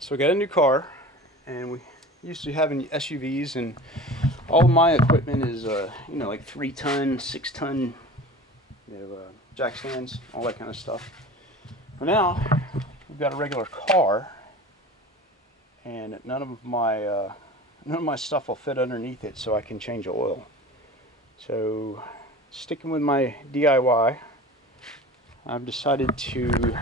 So we got a new car, and we used to having SUVs, and all of my equipment is, like 3-ton, 6-ton, jack stands, all that kind of stuff. But now we've got a regular car, and none of my stuff will fit underneath it, so I can change the oil. So, sticking with my DIY, I've decided to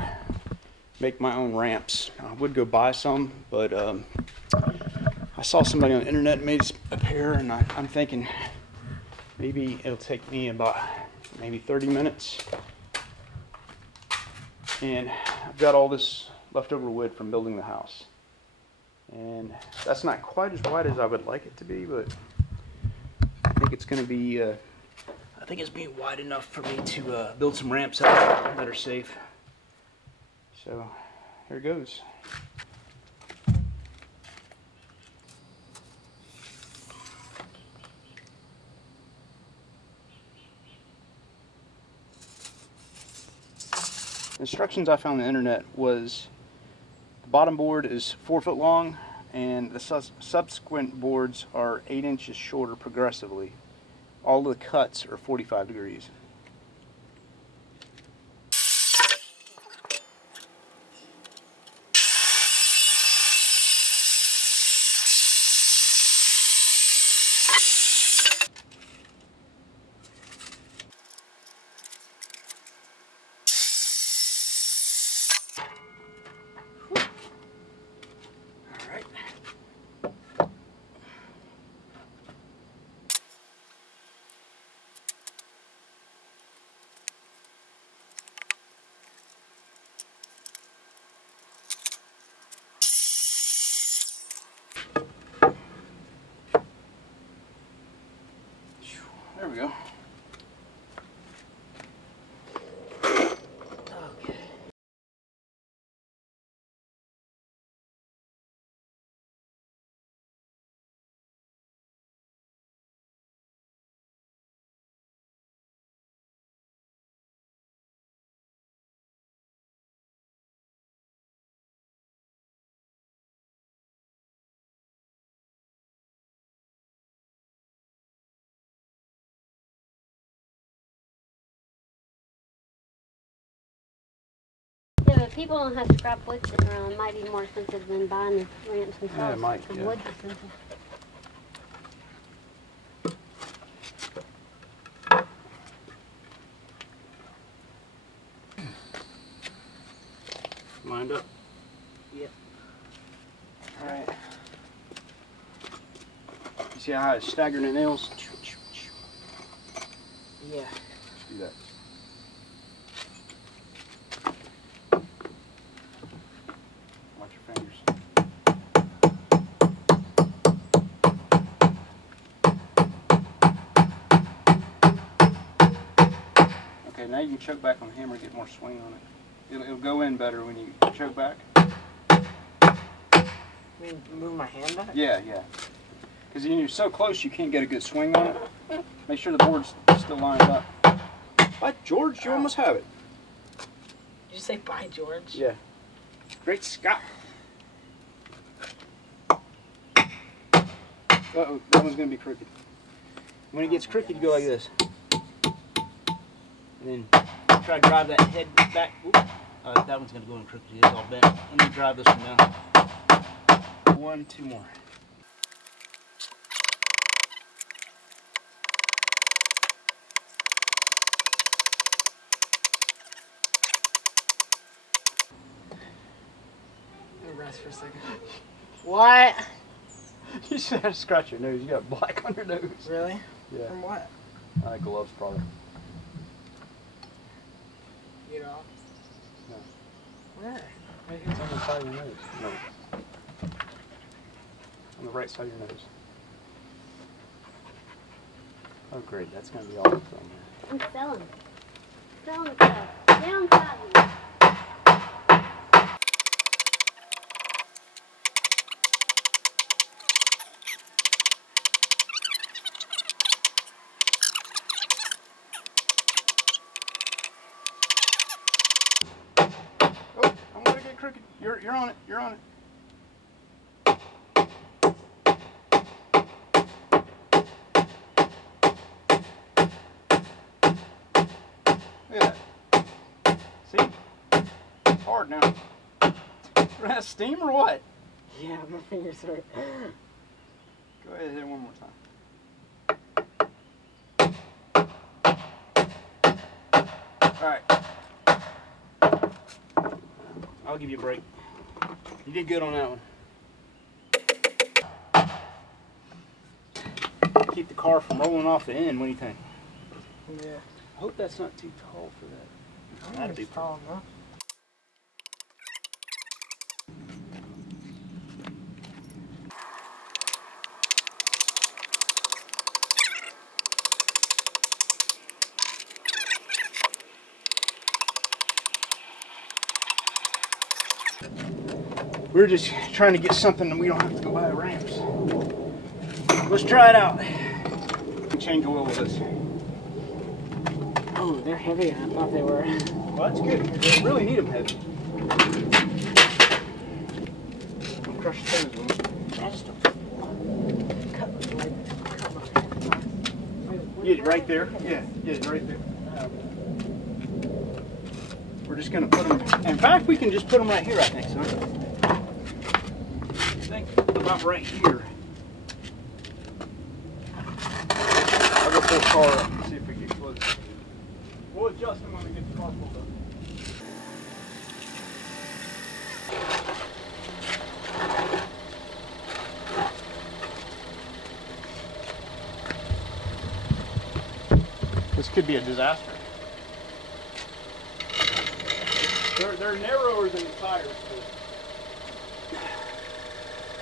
make my own ramps. I would go buy some, but I saw somebody on the internet made a pair, and I'm thinking maybe it'll take me about maybe 30 minutes. And I've got all this leftover wood from building the house. And that's not quite as wide as I would like it to be, but I think it's going to be, I think it's being wide enough for me to build some ramps out that are safe. So here it goes. The instructions I found on the internet was the bottom board is 4 foot long, and the subsequent boards are 8 inches shorter progressively. All the cuts are 45 degrees. There we go. Okay. Yeah, but people don't have scrap wood sitting around. It might be more expensive than buying the ramps themselves. Yeah, it might, because yeah. wood's expensive. Lined up. Yep. Alright. You see how I staggered the nails? Yeah. Let's do that. Watch your fingers. Okay, now you can choke back on the hammer, get more swing on it. It'll go in better when you choke back. You mean move my hand back? Yeah, yeah. Because when you're so close, you can't get a good swing on it. Make sure the board's still lined up. By George, you almost have it. Did you say bye, George? Yeah. Great Scott. Uh-oh, that one's going to be crooked. When it gets crooked, you go like this. And then try to drive that head back. That one's going to go in crooked. It's all bent. Let me drive this one down. 1, 2 more. Rest for a second. What? You should have to scratch your nose. You got black on your nose. Really? Yeah. From what? Gloves probably. You know? No. Where? It's on the side of your nose. No. On the right side of your nose. Oh great, that's going to be all the film here. I'm selling. Selling the stuff. Downsizing. Oh, I'm going to get crooked. You're on it. You're on it. Look at that. See? It's hard now. We're gonna steam or what? Yeah, my fingers hurt. Go ahead and hit it one more time. Alright. I'll give you a break. You did good on that one. Keep the car from rolling off the end. What do you think? Yeah. I hope that's not too tall for that. That'd be tall enough. We're just trying to get something that we don't have to go buy ramps. Let's try it out. Change oil with this. Oh, they're heavier than I thought they were. Well, that's good. We really need them heavy. Don't crush the toes with them. I just don't cut my leg. Cut my hand. Get it right there. Yeah, get it right there. We're just gonna put them. In fact, we can just put them right here. I think, son. I think about right here. I'll go pull the car up and see if we get close. We'll adjust them when we get the car pulled up. This could be a disaster. They're narrower than the tires.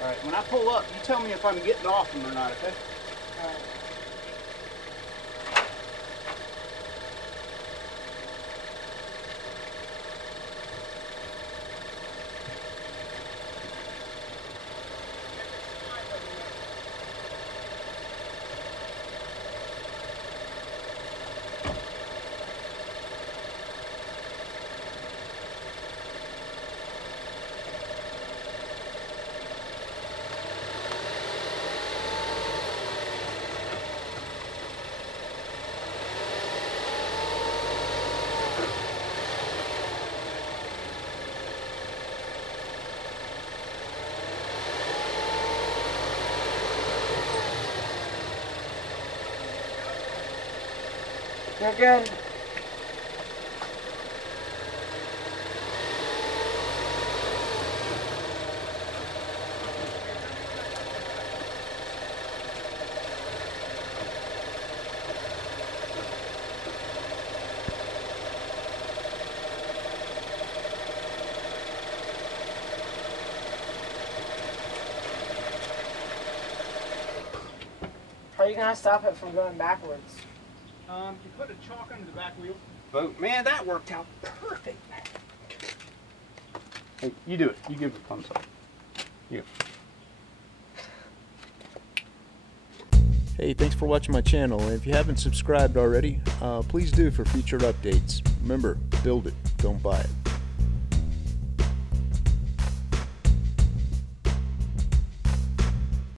All right, when I pull up, you tell me if I'm getting off them or not, okay? All right. They're good. How are you gonna stop it from going backwards? You put a chalk under the back wheel. Boat. Man, that worked out perfect. Hey, you do it. You give it a thumbs up. You. Hey, thanks for watching my channel, and if you haven't subscribed already, please do for future updates. Remember, build it, don't buy it.